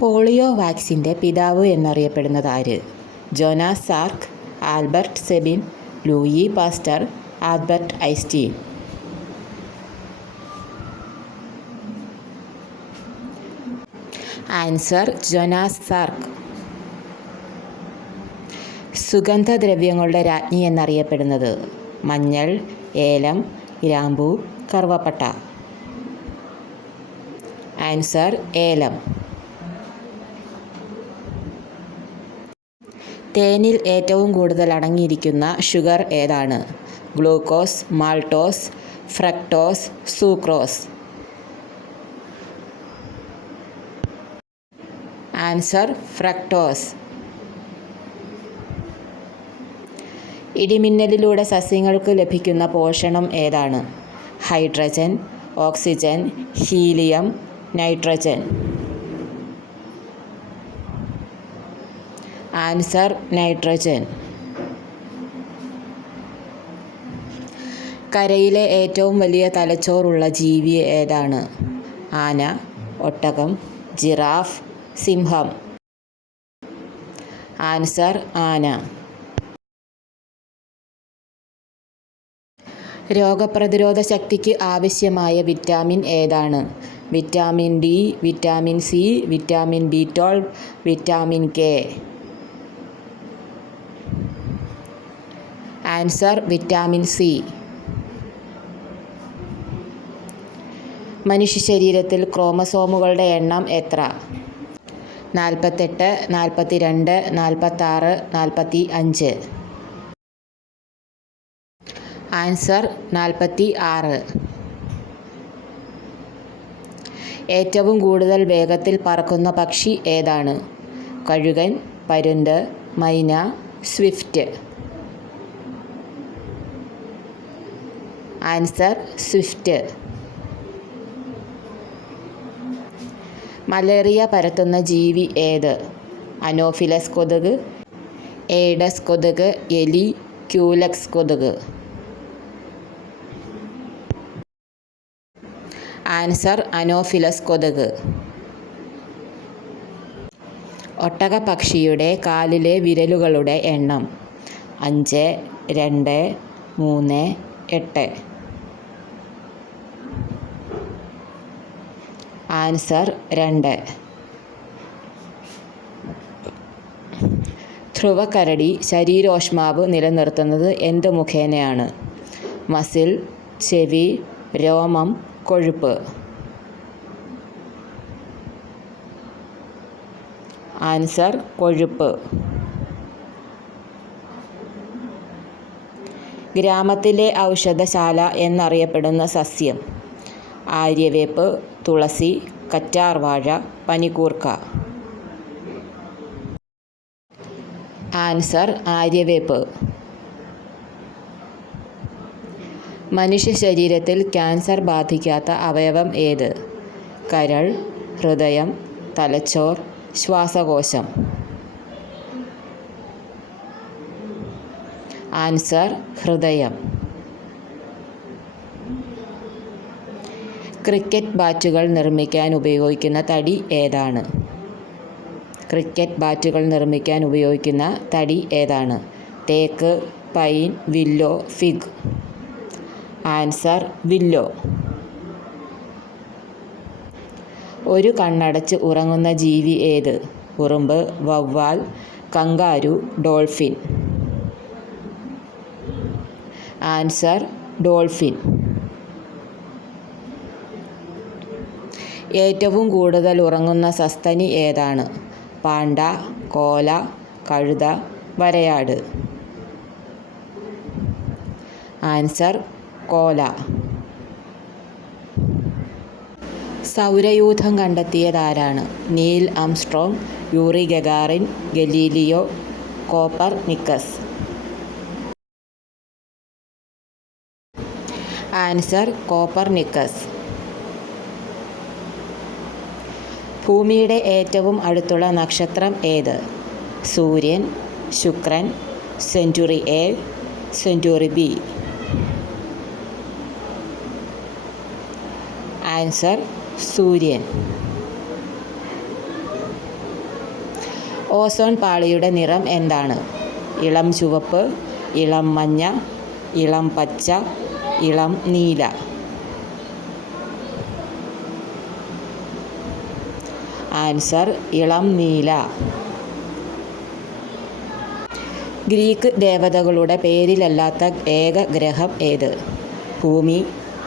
Polio വാക്സിന്റെ പിതാവ് എന്നറിയപ്പെടുന്നത് ആര്? Jonas Salk Albert Sabin Louis Pasteur Albert Einstein answer Jonas Salk. സുഗന്ധദ്രവ്യങ്ങളുടെ രാജ്ഞി എന്നറിയപ്പെടുന്നത് മഞ്ഞൾ ഏലം ഗ്രാമ്പൂ കറുവപ്പട്ട. ആൻസർ ഏലം. തേനിൽ ഏറ്റവും കൂടുതൽ അടങ്ങിയിരിക്കുന്ന ഷുഗർ ഏതാണ്? Glucose maltose fructose sucrose. Answer fructose. ഇടിമിന്നലിലൂടെ സസ്യങ്ങൾക്ക് ലഭിക്കുന്ന പോഷണം ഏതാണ്? Hydrogen oxygen helium nitrogen. Answer nitrogen. കരയിലെ ഏറ്റവും വലിയ തലച്ചോറുള്ള ജീവി ഏതാണ്? ആന ഒട്ടകം ജിറാഫ് സിംഹം. ആൻസർ ആന. രോഗപ്രതിരോധ ശക്തിക്ക് ആവശ്യമായ വിറ്റാമിൻ ഏതാണ്? Vitamin D vitamin C vitamin B twelve vitamin K. Answer vitamin C. മനുഷ്യ ശരീരത്തിൽ ക്രോമസോമുകളുടെ എണ്ണം എത്ര? നാൽപ്പത്തെട്ട് നാൽപ്പത്തി രണ്ട് നാൽപ്പത്താറ് നാൽപ്പത്തി അഞ്ച് ആൻസർ നാൽപ്പത്തി ആറ് ഏറ്റവും കൂടുതൽ വേഗത്തിൽ പറക്കുന്ന പക്ഷി ഏതാണ്? കഴുകൻ പരുന്ത് മൈന സ്വിഫ്റ്റ്. Answer Swift. മലേറിയ പരത്തുന്ന ജീവി ഏത്? അനോഫിലസ് കൊതുക് എയ്ഡസ് കൊതുക് എലി ക്യൂലക്സ് കൊതുക്. ആൻസർ അനോഫിലസ് കൊതുക്. ഒട്ടകപക്ഷിയുടെ കാലിലെ വിരലുകളുടെ എണ്ണം അഞ്ച് രണ്ട് മൂന്ന് എട്ട്. ആൻസർ രണ്ട്. ധ്രുവക്കരടി ശരീരോഷ്മാവ് നിലനിർത്തുന്നത് എന്ത് മുഖേനയാണ്? മസിൽ ചെവി രോമം കൊഴുപ്പ്. ആൻസർ കൊഴുപ്പ്. ഗ്രാമത്തിലെ ഔഷധശാല എന്നറിയപ്പെടുന്ന സസ്യം. ആര്യവേപ്പ് തുളസി കറ്റാർവാഴ പനിക്കൂർക്ക. ആൻസർ ആര്യവേപ്പ്. മനുഷ്യ ശരീരത്തിൽ ക്യാൻസർ ബാധിക്കാത്ത അവയവം ഏത്? കരൾ ഹൃദയം തലച്ചോർ ശ്വാസകോശം. ആൻസർ ഹൃദയം. ക്രിക്കറ്റ് ബാറ്റുകൾ നിർമ്മിക്കാൻ ഉപയോഗിക്കുന്ന തടി ഏതാണ്? ക്രിക്കറ്റ് ബാറ്റുകൾ നിർമ്മിക്കാൻ ഉപയോഗിക്കുന്ന തടി ഏതാണ്? തേക്ക് pine willow fig. Answer willow. ഒരു കണ്ണടച്ച് ഉറങ്ങുന്ന ജീവി ഏത്? ഉറുമ്പ് വവ്വാൽ കങ്കാരു ഡോൾഫിൻ. Answer dolphin. ഏറ്റവും കൂടുതൽ ഉറങ്ങുന്ന സസ്തനി ഏതാണ്? പാണ്ട കോല കഴുത വരയാട്. Answer koala. സൗരയൂഥം കണ്ടെത്തിയതാരാണ്? Neil Armstrong Yuri Gagarin Galileo Copernicus answer Copernicus ഭൂമിയുടെ ഏറ്റവും അടുത്തുള്ള നക്ഷത്രം ഏത്? സൂര്യൻ ശുക്രൻ Centauri A Centauri B. Answer സൂര്യൻ. ഓസോൺ പാളിയുടെ നിറം എന്താണ്? ഇളം ചുവപ്പ് ഇളം മഞ്ഞ ഇളം പച്ച ഇളം നീല. ആൻസർ ഇളം നീല. ഗ്രീക്ക് ദേവതകളുടെ പേരിലല്ലാത്ത ഏക ഗ്രഹം ഏത്? ഭൂമി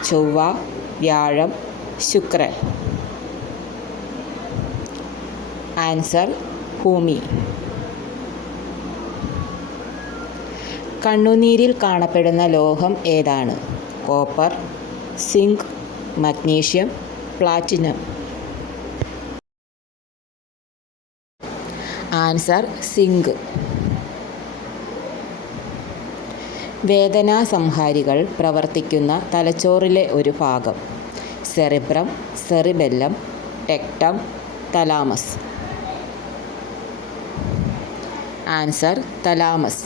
ചൊവ്വ വ്യാഴം ശുക്രൻ. ആൻസർ ഭൂമി. കണ്ണുനീരിൽ കാണപ്പെടുന്ന ലോഹം ഏതാണ്? Copper zinc magnesium platinum. Answer zinc. വേദനാസംഹാരികൾ പ്രവർത്തിക്കുന്ന തലച്ചോറിലെ ഒരു ഭാഗം. Cerebrum cerebellum tectum thalamus. Answer thalamus.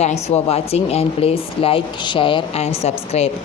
Thanks for watching and please like share and subscribe.